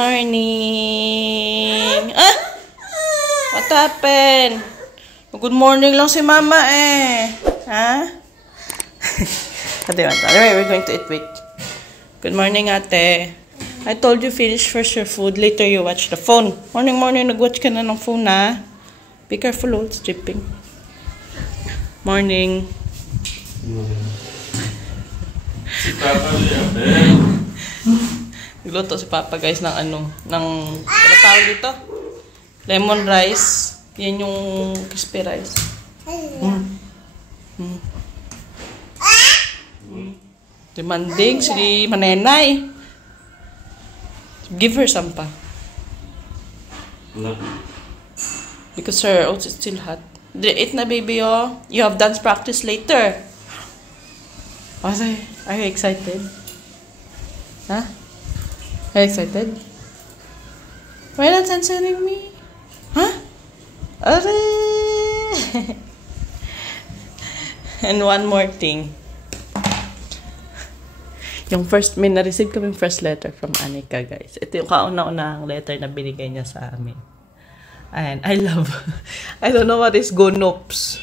morning. Ah! What happened? Good morning lang si mama eh. Ha? Ate, we're going to eat. Wait. Good morning, ate. I told you finish first your food. Later you watch the phone. Morning. Nag-watch ka na ng phone na. Be careful, it's dripping. Morning. Si Papa Nagluto si Papa guys ng ano tawag dito? Lemon rice. Yan yung crispy rice. Demanding si Manenay. Give her some pa. No. Because her oats is still hot. Eat na baby oh. You have dance practice later. Are you excited? Huh? Are you excited? Why not answering me? Huh? Are. And one more thing. Yung may na-receive kaming first letter from Anika, guys. Ito yung kauna-unahang letter na binigay niya sa amin. And I don't know what is Gonops.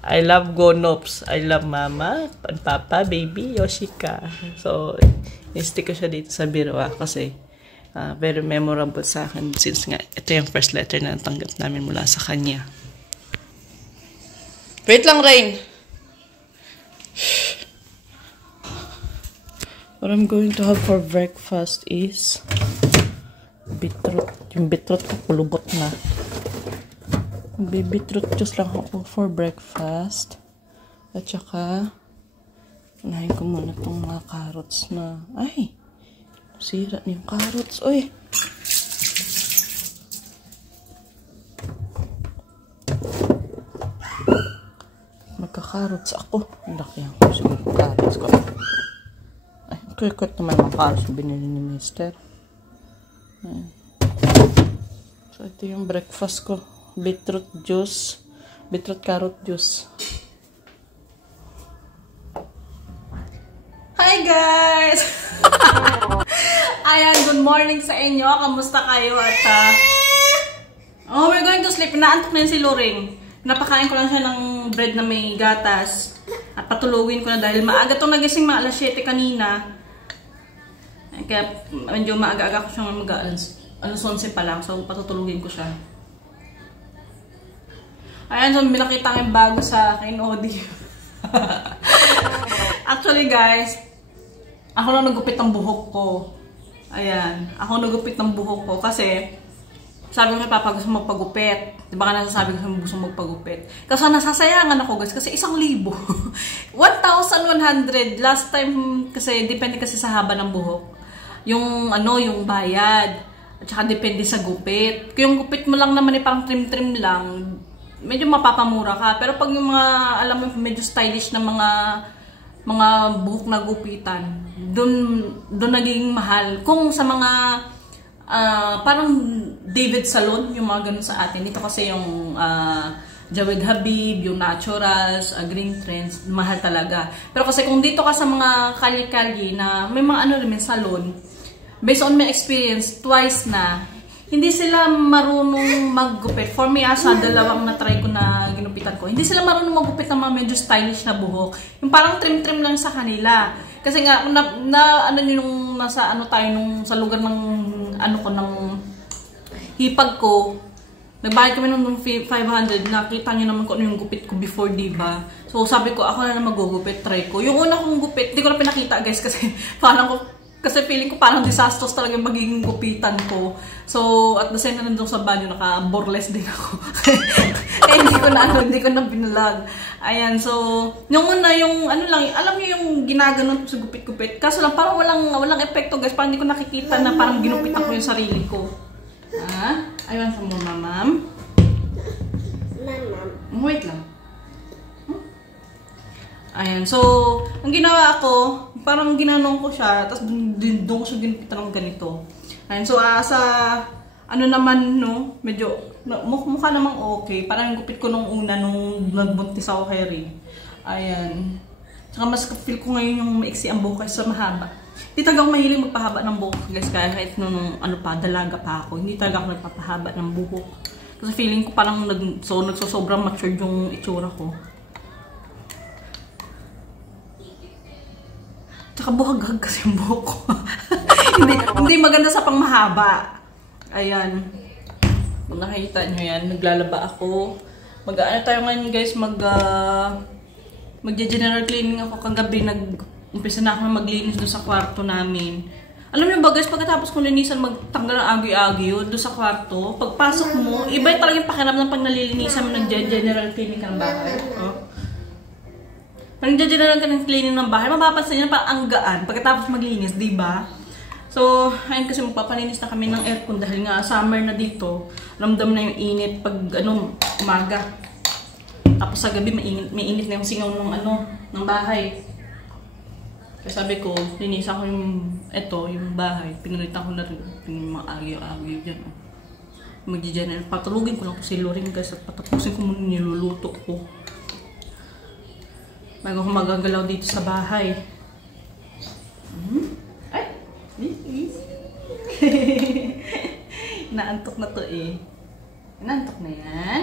I love Gonops. I love Mama, Papa, Baby, Yoshika. So, in-stick ko siya dito sa biro kasi very memorable sa akin since nga ito yung first letter na natanggap namin mula sa kanya. Wait lang, Rain. What I'm going to have for breakfast is beetroot. Yung beetroot ko kulubot na. Beetroot juice lang ako for breakfast. At saka unahin ko muna itong mga carrots na sira na yung carrots. Uy! Magka-carrots ako. Ang laki yan ko siguro carrots ko. Kurt naman ang carrots na binili ni Mister. So, ito yung breakfast ko. Beetroot juice. Beetroot carrot juice. Hi guys! Ayan, good morning sa inyo. Kamusta kayo? At we're going to sleep. Naantok na yun si Loring. Napakain ko lang siya ng bread na may gatas. At patulugin ko na dahil maaga itong nagising mga alas 7 kanina. Kaya medyo maaga-aga ko siyang alas 11 pa lang. So patutulugin ko siya. Ayan, so minakita ko yung bago sa akin, Odi. Actually guys, ako lang nagupit ng buhok ko. Ayan, ako nagupit ng buhok ko kasi sabi ko kay Papa gusto magpagupit. Diba ka nasasabi ko gusto magpagupit. Kasi nasasayangan ako guys kasi 1,000. 1,100 last time kasi depende kasi sa haba ng buhok. Yung yung bayad. At saka depende sa gupit. Kung yung gupit mo lang naman parang trim-trim lang, medyo mapapamura ka. Pero pag yung mga, alam mo, medyo stylish na mga buhok na gupitan, doon naging mahal. Kung sa mga, parang David Salon, yung mga ganun sa atin. Dito kasi yung Jawed Habib, yung Naturals, Green Trends, mahal talaga. Pero kasi kung dito ka sa mga kalye-kalye na may mga rin salon, based on my experience, twice na, hindi sila marunong maggupit. For me, sa dalawang na-try ko na ginupitan ko, hindi sila marunong maggupit ng mga medyo stylish na buhok. Yung parang trim-trim lang sa kanila. Kasi nga, yung nasa tayo sa lugar ng ng hipag ko, nagbayad kami nung 500, nakita nyo naman kung ano yung gupit ko before, diba? So sabi ko, ako na magugupit, try ko. Yung una kong gupit, hindi ko na pinakita guys kasi kasi feeling ko parang disastrous talaga yung magiging gupitan ko. So, at the same time nandun sa banyo, naka-boreless din ako. Eh, hindi ko na binalag. Ayan, so, yung una, yung alam niyo yung ginaganon sa gupit-gupit. Kaso lang, parang walang epekto guys. Parang hindi ko nakikita na parang ginupitan ko yung sarili ko. Ayun sa mama, ma'am. Wait lang. Ayan, so, ang ginawa ko, parang ginanong ko siya, tapos doon ko siya ginupitan ng ganito. Ayan, so, naman, no, medyo, mukha namang okay. Parang gupit ko nung una, nung nagbuntis ako kay Ray. Ayan. Tsaka mas feel ko ngayon yung maiksi ang buhok kaysa mahaba. Hindi talaga ako mahilig magpahaba ng buhok, guys. Kahit nung ano pa, dalaga pa ako. Hindi talaga ako nagpapahaba ng buhok. Kasi feeling ko parang nagsosobrang matured yung itsura ko. Tsaka buhagag kasi yung buhok ko. hindi maganda sa pangmahaba. Ayan. Kung nakikita nyo yan, naglalaba ako. Mag-ano tayo ngayon, guys, mag-general cleaning ako kagabi. Umpisa na ako maglinis doon sa kwarto namin. Alam niyo ba guys, pagkatapos kong linisan, magtanggal ng agi-agi doon sa kwarto. Pagpasok mo, iba yung talagang pakiramdam pag nalilinisan mo ng general cleaning ka ng bahay. Pag nag-general ka ng cleaning ng bahay, mapapansin niyo parang ang gaan pagkatapos maglinis, di ba? So, ayun kasi magpapalinis na kami ng aircon dahil nga summer na dito. Ramdam na yung init pag umaga. Tapos sa gabi, may init na yung singaw ng bahay. Kaya sabi ko, linisan ko yung bahay. Pinalitan ko na rin yung mga agyo-agyo dyan. Mag-general. Patulugin ko lang po si Lorin guys at patapusin ko muna niluluto ko. Bago ko magagalaw dito sa bahay. Ay! Naantok na to eh. Naantok na yan.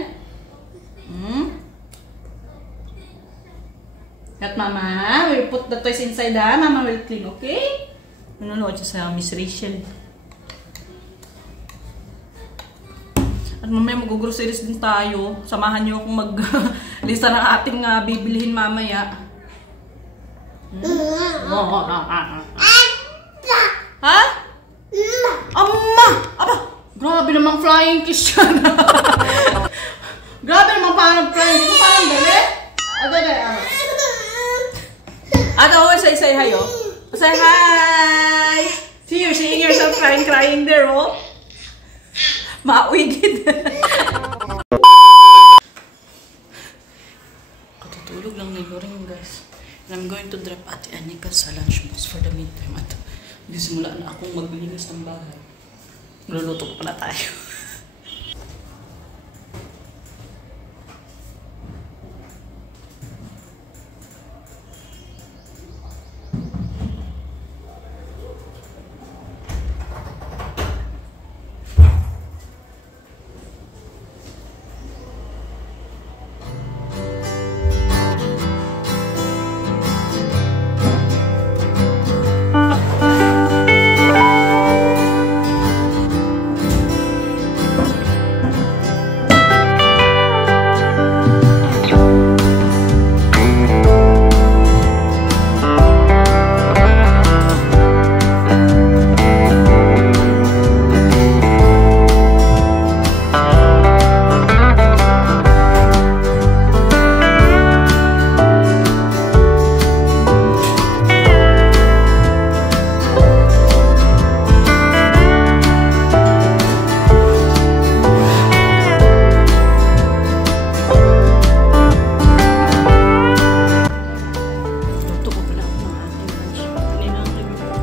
At Mama will put the toys inside ha. Mama will clean, okay? Nanonood siya sa Miss Rachel. At mamaya mag-groceries din tayo. Samahan niyo akong mag-lista ng ating bibilihin mamaya. Ha? Amma! Aba! Grabe namang flying kiss yan. Grabe namang parang flying kiss. Parang gali? Say hi, oh. Say hi! See, you're seeing yourself crying there, oh. Mauigid. Katutulog lang ni Loring, guys. And I'm going to drop Ate Anika sa lunchbox for the meantime. At simula na akong maglinis ng bahay. Luluto pa na tayo.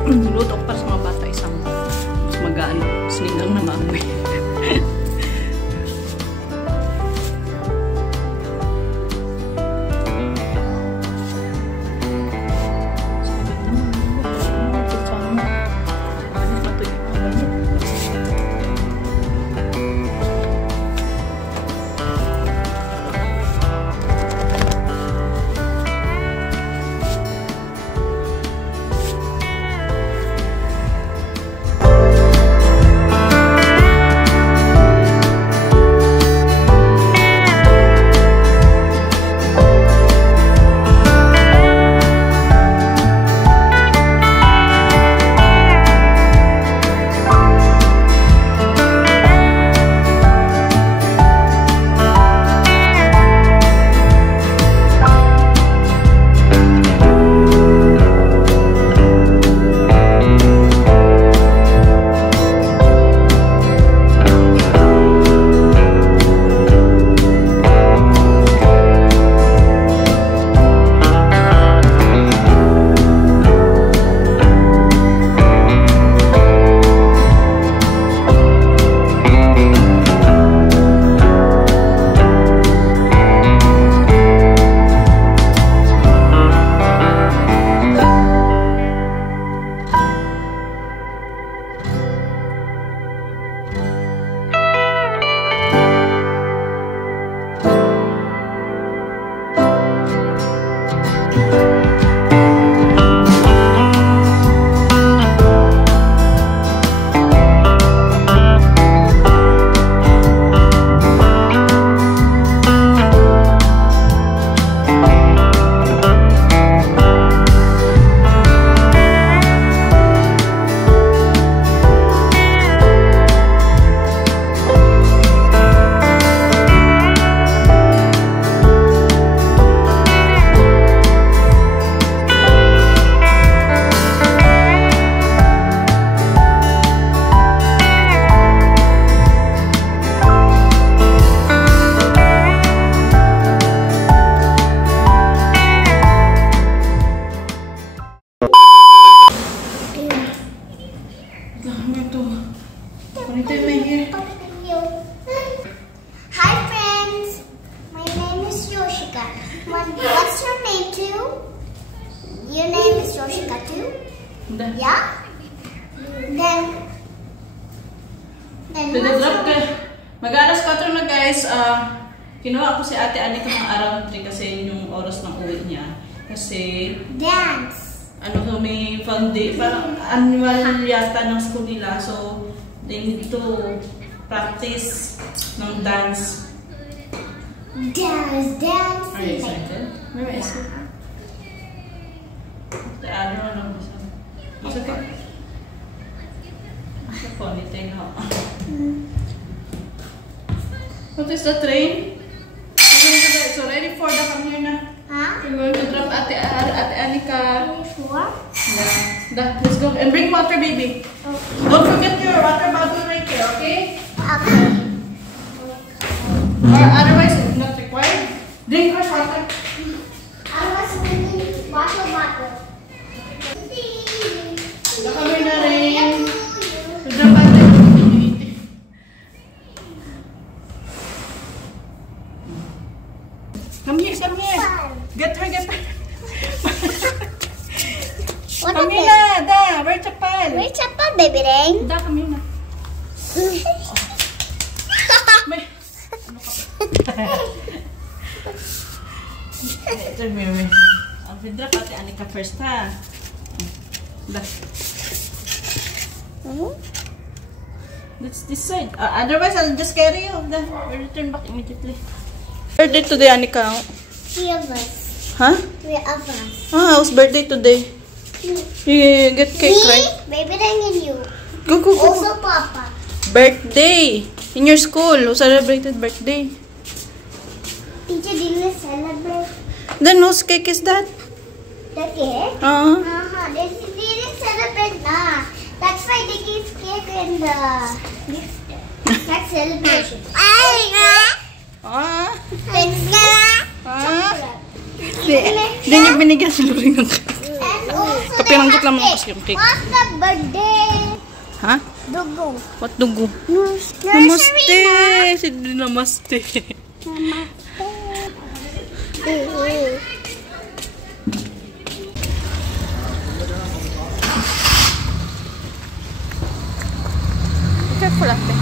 Niluto ko para sa mga bata isang mas magaan sinigang na maamoy. to monitor my hair. Hi friends, my name is Yoshika. What's your name too? Your name is Yoshika too? Yeah? Then Pinadrop ka. Mag-alas 4 na guys. Kinuha ko si Ate Anika ng around 3 kasi yun yung oras ng uwi niya. Kasi dance. Ano may parang annual yata ng school nila. So they need to practice ng dance. Dance. Are you excited? Very excited. The other one of this. It's okay. It's a ponytail, huh? What is the train? So ready for the come here na. Huh? We're going to drop Ate Anika. Sure? Yeah. Let's go. And bring water, baby. Okay. Don't forget your water bottle right there, okay? Okay. Or otherwise, it's not required. Drink fresh water. I was winning bottle. Kami na rin. Drop Ate. Come here. Get her. What Come is here na. Where's Chapal? Where's Chapal, baby ring? Da, come here na. May... Ano ka pa? Ito, Mary. Ang Vidra, pati Anika first, ha? Da. That's this side. Otherwise, I'll just carry you. Da. We'll return back immediately. Birthday today, Anika. 3 of us. Huh? 3 of us. How's birthday today? You get cake, Me, right? baby ring, and you. Go. Also, Papa. Birthday! In your school, who celebrated birthday? Teacher didn't celebrate Then whose cake is that? the cake. They didn't celebrate na. That's why they gave cake in the gift. That's celebration. Hindi niya binigyan si Loring ng cake. And also Kapiranggot lang mo kasi yung cake. What's the birthday? Ha? Dugo. What dugo? Namaste. Namaste! Si Namaste. Careful, Ate.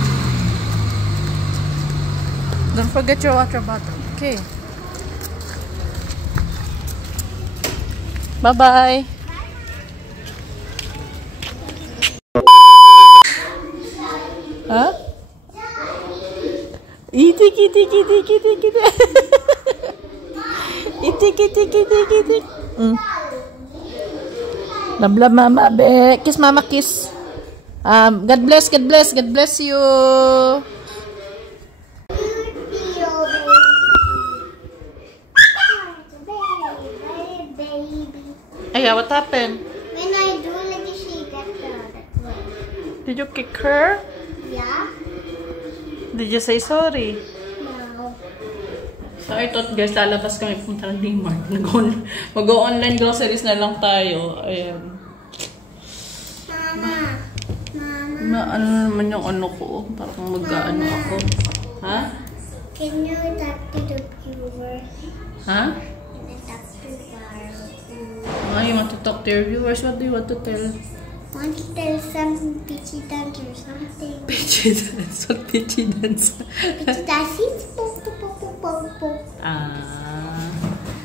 Don't forget your water bottle. Okay. Bye-bye. Huh? Itik. Itik. Love mama, be. Kiss mama, kiss. God bless you. Aya, what happened? When I do like this, she gets that way. Did you kick her? Yeah? Did you say sorry? No. So I thought guys, lalabas kami punta ng D-Mart. Mag-online groceries na lang tayo. Ayan. Mama. Ano naman yung ano ko? Parang mag-ano ako. Ha? Can you talk to the viewers? Ha? Can you talk to the You want to talk to your viewers? What do you want to tell? Want to tell some pitchy dance or something? Pitchy dance. What pitchy dance? Pitchy dance is po.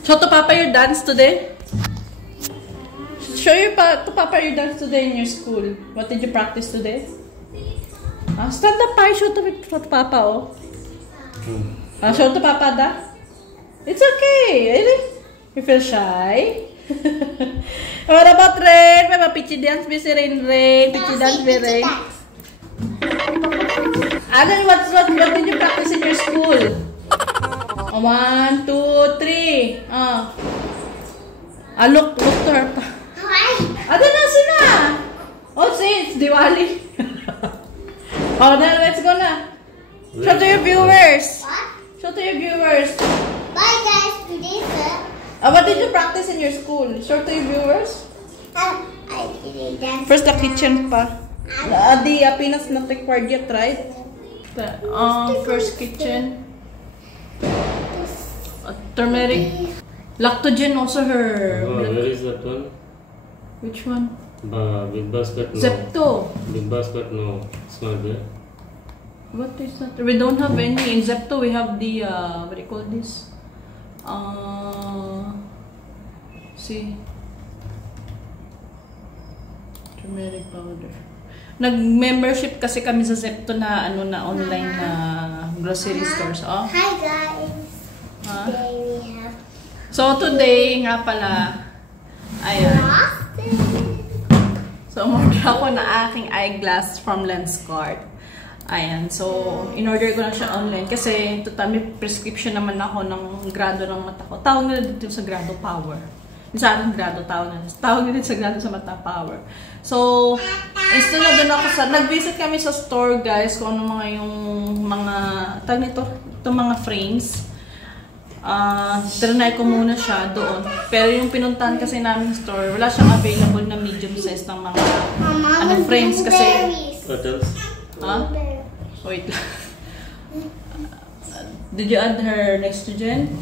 So to Papa your dance today? Show your to Papa your dance today in your school. What did you practice today? Stand up pa. Show to Papa, oh. Show to Papa, da? It's okay. Really? You feel shy? What about Rain? May pitchy dance ba si Rain? Pitchy dance ba Rain? Alan, what did you practice in your school? 1, 2, 3. Look to her pa. Na sina. Oh, see, it's Diwali. Then let's go na. Show to your viewers. What? Show to your viewers. Bye guys, today sir. What did you practice in your school? Show to your viewers. I did dance. First the kitchen pa. The peanuts not required yet, right? First kitchen. Turmeric. Lactogen also her. Where is that one? Which one? Big basket, no. Zepto. Big basket, no. It's not there. What is that? We don't have any. In Zepto, we have the, what do you call this? See. Turmeric powder. Nag-membership kasi kami sa Zepto na, online na grocery stores. Oh. Hi guys. Huh? Today we have So, today nga pala, ayan. So, umorder ako na aking eyeglass from Lenskart. Ayan. So, in-order ko na siya online kasi may prescription naman ako ng grado ng mata ko. Tawag nila dito sa grado power. Sa akin grado tawag nila sa grado sa mata power. So, instead na doon ako nag-visit kami sa store guys kung ano mga yung mga, tag nito, itong mga frames. Trinay ko muna siya doon. Pero yung pinuntahan kasi namin store, wala siyang available na medium size ng mga frames kasi. What else? Huh? Wait lang. Did you add her next to Jen?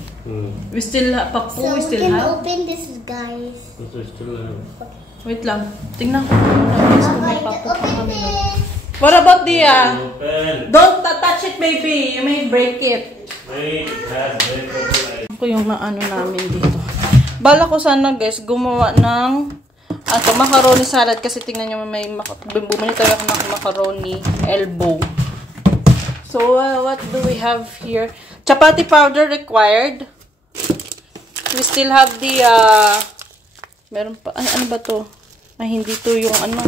We still have Papu, So we still we can have. open this, guys. What I still have? Wait lang. Tingnan ko muna guys kung may Papu pa Open kami. this. What about the Open! don't touch it baby, you may break it. Wait, it has break open. Ito yung naano namin dito. Bala ko sana guys gumawa ng macaroni salad kasi tingnan nyo may bumili tayo ako ng macaroni elbow. So what do we have here? Chapati powder required. We still have the meron pa ano ba to? Ay hindi to yung ano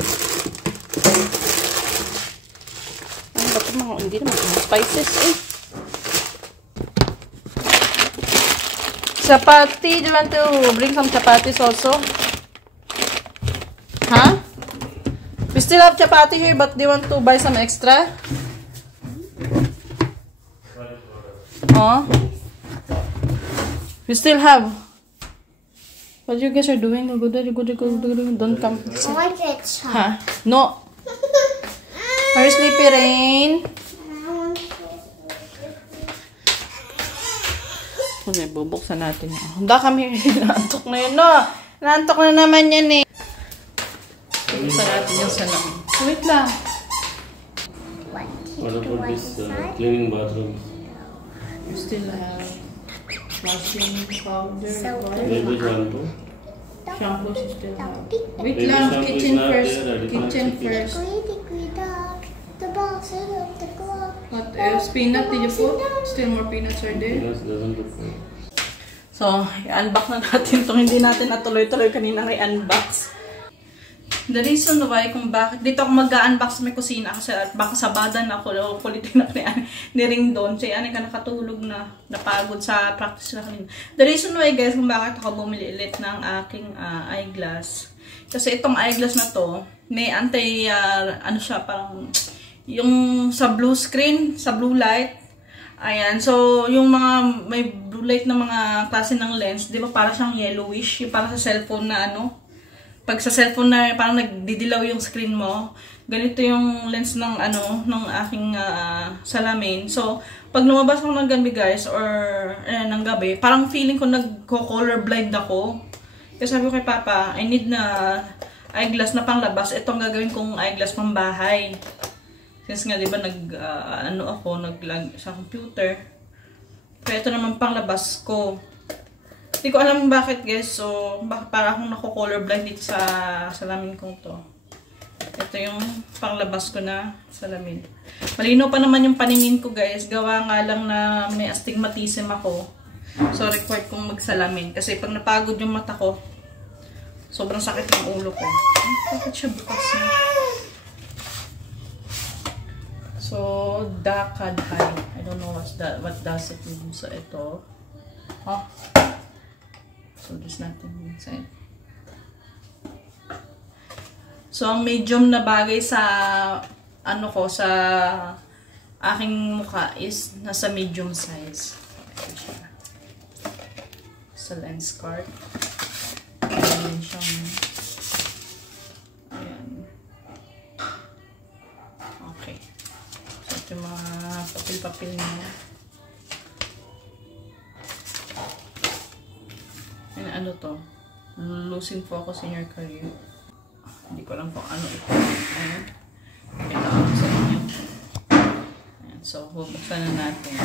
ba to mga hindi naman spices eh. Chapati, do you want to bring some chapatis also? Huh? We still have chapati here, but do you want to buy some extra? Oh? We still have. What you guys are doing? Go. Don't come. I want it. Huh? No. Are you sleepy, Rain? Bubuksan natin yan. Handa kami. Naantok na yun, no? Naantok na naman yan, eh. Bubuksan natin yung salamin. Wait lang. What about this cleaning bathrooms? We still have washing powder. Maybe shampoo? Shampoo we still have. Wait Maybe lang. shampoo Kitchen is not first. there, Kitchen first. The box of the glove. What else? Peanut did you put? Still more peanuts are there. Yes, doesn't look good. So, i-unbox na natin itong hindi natin natuloy-tuloy kanina i-unbox. The reason why kung bakit dito ako mag-unbox sa may kusina kasi at baka sabadan ako o kulitin ako ni Ring doon. Siya ka nakatulog na napagod sa practice na kanina. The reason why guys kung bakit ako bumili ulit ng aking eyeglass. Kasi itong eyeglass na to may ano siya parang yung sa blue screen, sa blue light. Ayan, so yung mga may blue light na mga klase ng lens, di ba para siyang yellowish, yung para sa cellphone na ano. Pag sa cellphone na parang nagdidilaw yung screen mo, ganito yung lens ng ano, ng aking salamin. So, pag lumabas ako ng gabi guys, or ng gabi, parang feeling ko nagko-color blind ako. Kasi sabi ko kay Papa, I need na eyeglass na panglabas. Ito ang gagawin kong eyeglass pang bahay. Since nga, di ba, naglag sa computer. Pero ito naman panglabas ko. Hindi ko alam bakit guys. So, para akong nako-colorblind dito sa salamin kong to. Ito yung panglabas ko na salamin. Malino pa naman yung paningin ko guys. Gawa nga lang na may astigmatism ako. So, required kong magsalamin. Kasi pag napagod yung mata ko, sobrang sakit ng ulo ko. Bakit siya bukas na? So, Dakadhai. I don't know what does it mean. So, ito. Oh. So, there's nothing inside. So, ang medium na bagay sa ano ko, sa aking mukha is nasa medium size. Ito siya. Sa Lenskart. Ayan siyang ayan. yung mga papel-papel niya. And ano to? Losing focus in your career. Hindi ko lang kung ano ito. Ayan. Ito ako sa inyo. Ayan. So, bubuksan na natin.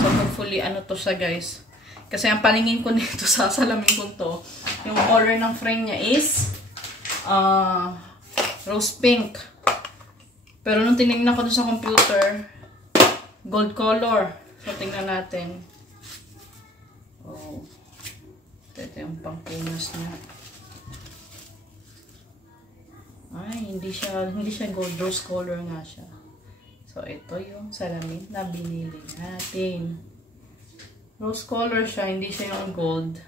So, hopefully, ano to siya, guys. Kasi ang paningin ko nito sa salamin ko to, yung color ng frame niya is rose pink. Pero nung tinignan ko doon sa computer, gold color. So, tingnan natin. Oh. Ito yung pangpunas niya. Ay, hindi siya gold, rose color nga siya. So, ito yung salamin na binili natin. Rose color siya, hindi siya yung gold.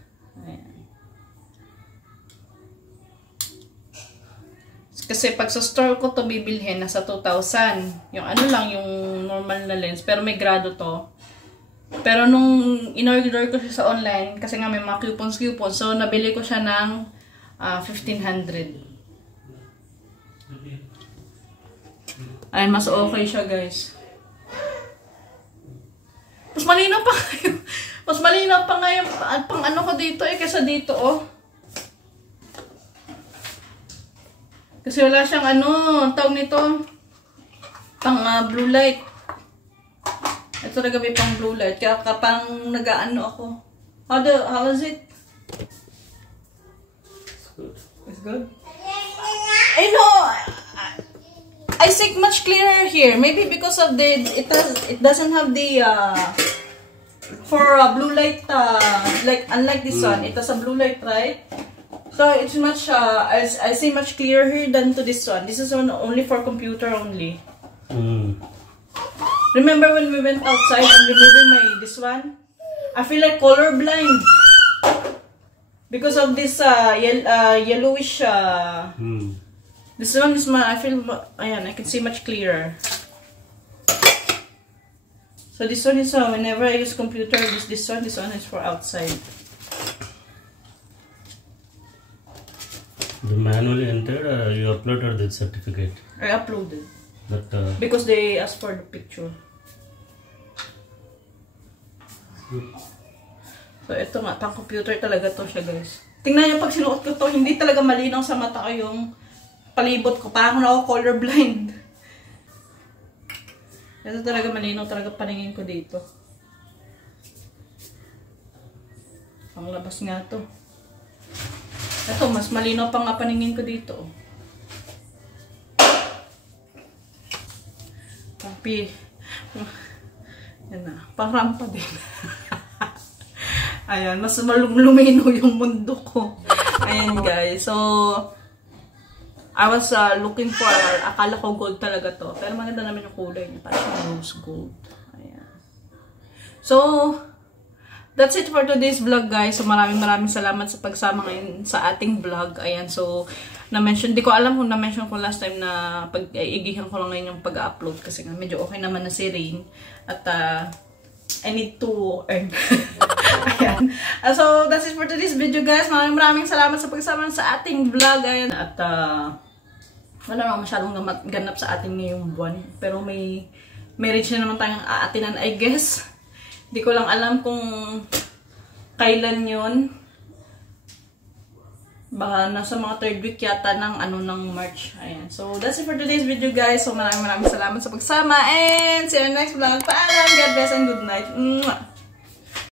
Ayan. Kasi pag sa store ko to bibilhin, nasa 2,000. Yung ano lang, yung normal na lens. Pero may grado to. Pero nung in-order ko siya sa online, kasi nga may mga coupons, so nabili ko siya ng 1,500. Ayan, mas okay siya, guys. Mas malinaw pa ngayon. Mas malinaw pa ngayon pang ano ko dito kaysa dito, oh. Kasi wala siyang ano, tawag nito, pang blue light. Ito talaga may pang blue light. Kaya kapang nag-ano ako. How is it? It's good. It's good? I know. I see much clearer here. Maybe because of it doesn't have the for blue light like unlike this one, it has a blue light, right? So it's much I see much clearer here than to this one. This is only for computer only. Remember when we went outside and removing this one? I feel like colorblind because of this yellowish. This one is I can see much clearer. So this one is whenever I use computer, this one is for outside. You manually entered or you uploaded the certificate? I uploaded. But, because they asked for the picture. So ito nga, pang computer talaga to siya, guys. Tingnan niyo pag sinuot ko to, hindi talaga malinaw sa mata ko yung palibot ko. Parang ako colorblind. Ito talaga malinaw talaga paningin ko dito. Ang labas nga to. Ito, mas malinaw pa nga paningin ko dito. Papi. Yan na. Pang rampa din. Ayan, mas lumino yung mundo ko. Ayan, guys. So, I was looking for, akala ko gold talaga to. Pero maganda naman yung kulay niya. Parang rose gold. Ayan. So, that's it for today's vlog, guys. So, maraming salamat sa pagsama ngayon sa ating vlog. Ayan, so, na-mention, di ko alam kung na-mention ko last time na pag-iigihan ko lang ngayon yung pag-upload kasi nga medyo okay naman na si Rain. At, I need to earn. Ayan. So, that's it for today's video, guys. Maraming salamat sa pagsama sa ating vlog. Ayan. At, wala naman masyadong ganap sa ating ngayong buwan. Pero may reach na naman tayong aatinan, I guess. Hindi ko lang alam kung kailan yun. Baka nasa mga 3rd week yata ng March. Ayan. So, that's it for today's video, guys. So, maraming salamat sa pagsama. And see you in the next vlog. Paalam. God bless and good night. Mwah!